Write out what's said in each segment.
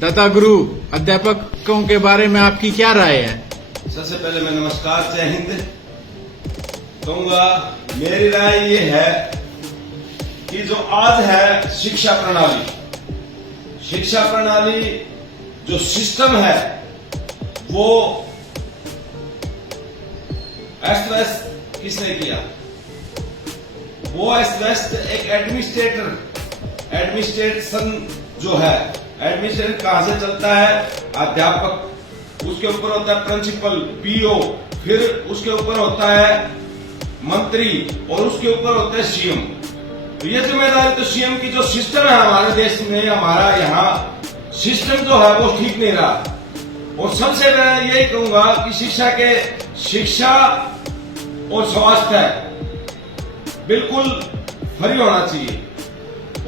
दाता गुरु अध्यापकों के बारे में आपकी क्या राय है? सबसे पहले मैं नमस्कार, जय हिंद कहूंगा। मेरी राय ये है कि जो आज है शिक्षा प्रणाली जो सिस्टम है वो अस्त व्यस्त किसने किया? वो अस्त व्यस्त एक एडमिनिस्ट्रेशन जो है, एडमिनिस्ट्रेशन कहां से चलता है? अध्यापक, उसके ऊपर होता है प्रिंसिपल, पीओ, फिर उसके ऊपर होता है मंत्री और उसके ऊपर होता है सीएम। तो ये जिम्मेदारी तो सीएम की। जो सिस्टम है हमारे देश में, हमारा यहाँ सिस्टम जो है वो ठीक नहीं रहा। और सबसे मैं यही कहूंगा कि शिक्षा और स्वास्थ्य बिल्कुल फ्री होना चाहिए।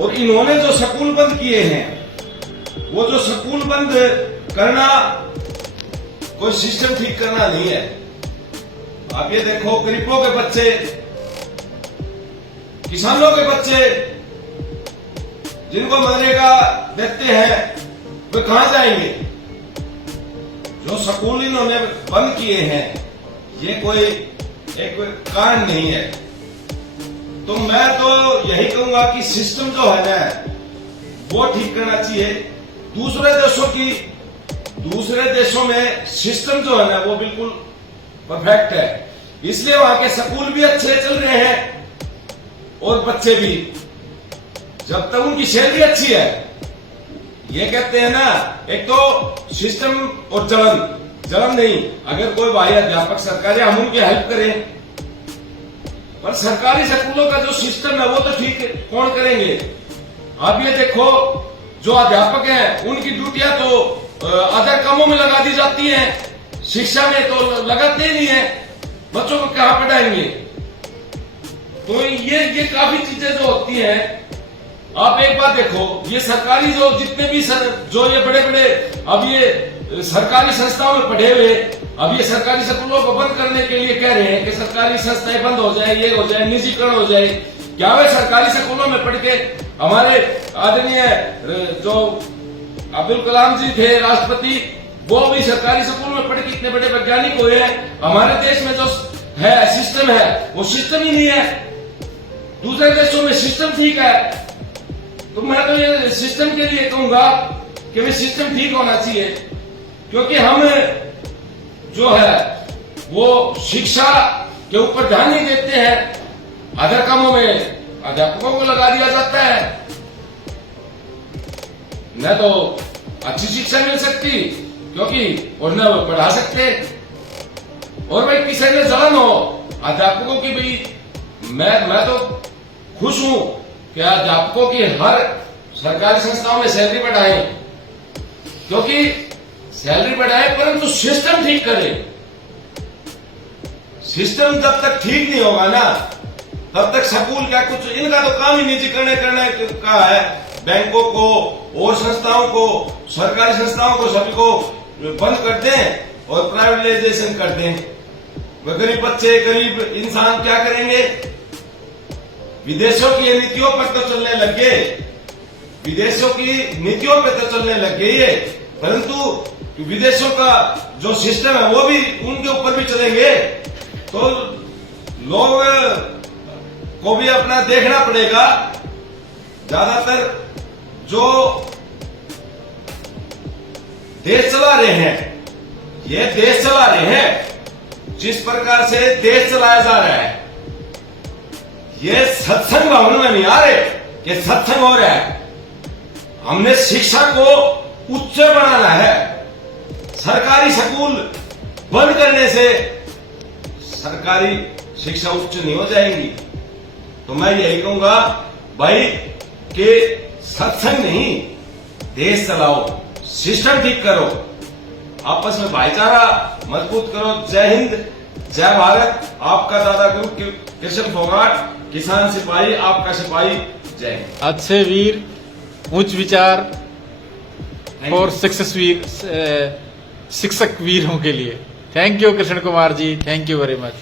और इन्होंने जो स्कूल बंद किए हैं, वो जो स्कूल बंद करना कोई सिस्टम ठीक करना नहीं है। आप ये देखो, गरीबों के बच्चे, किसानों के बच्चे जिनको मनरेगा देते हैं, वे कहां जाएंगे? जो स्कूल इन्होंने बंद किए हैं, ये कोई एक कारण नहीं है। तो मैं तो यही कहूंगा कि सिस्टम जो है ना वो ठीक करना चाहिए। दूसरे देशों में सिस्टम जो है ना वो बिल्कुल परफेक्ट है, इसलिए वहां के स्कूल भी अच्छे चल रहे हैं और बच्चे भी, जब तक उनकी सैलरी अच्छी है। ये कहते हैं ना, एक तो सिस्टम और जलन नहीं। अगर कोई भाई अध्यापक सरकारी, हम उनकी हेल्प करें, पर सरकारी स्कूलों का जो सिस्टम है वो तो ठीक कौन करेंगे? आप ये देखो, जो अध्यापक हैं उनकी ड्यूटियां तो अदर कामों में लगा दी जाती हैं, शिक्षा में तो लगाते ही नहीं है। बच्चों को कहां पढ़ाएंगे? तो ये काफी चीजें जो होती हैं। आप एक बात देखो, ये सरकारी जो जितने भी जो ये बड़े अब ये सरकारी संस्थाओं में पढ़े हुए, अब ये सरकारी स्कूलों को बंद करने के लिए कह रहे हैं कि सरकारी संस्थाएं बंद हो जाए, ये हो जाए, निजीकरण हो जाए। क्या वे सरकारी स्कूलों में पढ़ के हमारे आदरणीय जो अब्दुल कलाम जी थे राष्ट्रपति, वो भी सरकारी स्कूल में पढ़ के इतने बड़े वैज्ञानिक हुए हैं। हमारे देश में जो है सिस्टम है वो सिस्टम ही नहीं है। दूसरे देशों में सिस्टम ठीक है। तो मैं तो ये सिस्टम के लिए कहूंगा कि वे सिस्टम ठीक होना चाहिए, क्योंकि हम जो है वो शिक्षा के ऊपर ध्यान नहीं देते हैं। अदर कामों में अध्यापकों को लगा दिया जाता है। न तो अच्छी शिक्षा मिल सकती, क्योंकि और न पढ़ा सकते। और भाई किसी ने जलन हो अध्यापकों की, भाई मैं तो खुश हूं कि अध्यापकों की हर सरकारी संस्थाओं में सैलरी बढ़ाए, क्योंकि सैलरी बढ़ाए परंतु सिस्टम ठीक करे। सिस्टम जब तक ठीक नहीं होगा ना, तब तक स्कूल क्या, कुछ इनका तो काम ही निजीकरण करने का है। बैंकों को और संस्थाओं को, सरकारी संस्थाओं को, सभी को बंद कर दें और प्राइवेटाइजेशन कर दें। वे गरीब बच्चे, गरीब इंसान क्या करेंगे? विदेशों की नीतियों पर तो चलने लग गए, विदेशों की नीतियों पर तो चलने लग गई है, परंतु विदेशों का जो सिस्टम है वो भी उनके ऊपर भी चलेंगे। तो लोग को भी अपना देखना पड़ेगा। ज्यादातर जो देश चला रहे हैं, ये देश चला रहे हैं जिस प्रकार से देश चलाया जा रहा है, ये सत्संग भवन में नहीं आ रहे कि सत्संग हो रहा है। हमने शिक्षा को उच्च बनाना है। सरकारी स्कूल बंद करने से सरकारी शिक्षा उच्च नहीं हो जाएगी। तो मैं यही कहूंगा भाई कि सत्संग नहीं, देश चलाओ, सिस्टम ठीक करो, आपस में भाईचारा मजबूत करो। जय हिंद, जय भारत। आपका दादा गुरु कृष्ण फोगाट, किसान सिपाही, आपका सिपाही। जय हिंद। अच्छे वीर, उच्च विचार और शिक्षक वीरों के लिए thank you Krishna Kumar ji, thank you very much.